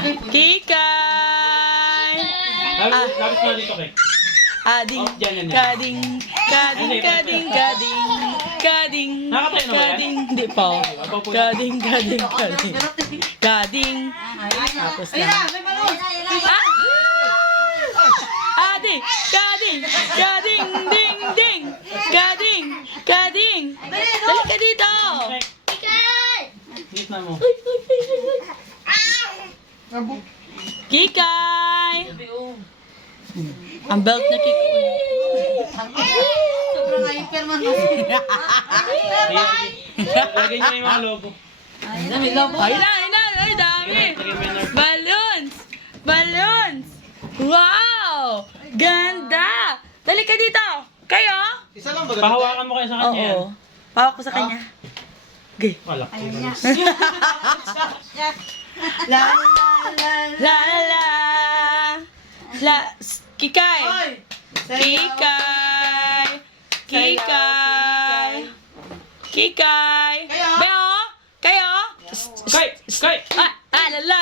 Kikay! Lapit na dito, Kay. Ading, Oh, yan. kading, kading, kading, kading, kading, Nakatayo na ba yan? kading, hindi pa. Kading, kading, kading, kading. Tapos na. Ading, kading, kading, ding, ding, kading, kading. Dali ka dito. Hit na mo. Kikay! Ang belt na Kikoy. Sobrang hyper man. Lagay niyo yung mga logo. Ay na, ay dami. Balloons! Balloons! Wow! Ganda! Dali ka dito! Kayo? Isa lang ba ganun? Pahawakan mo kayo sa kanya yan. Oo. Pawak ko sa kanya. Okay. Wala. La la La la la! La... Kikay! Kikay! Kikay! Kikay! Beo! Kayo? Kay! Kay! La la la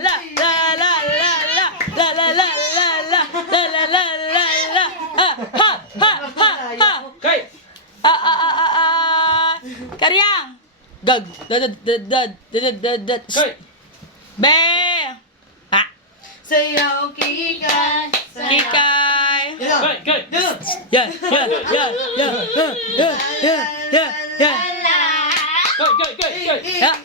la la la la la la la la la la la la la la la ha ha ha ha Kay! Karyang! Gag! Dad! Kay! Be! Sayaw kikay. Kikay! Kay! Kay! Yan! Kay! Kay! Kay! Yan!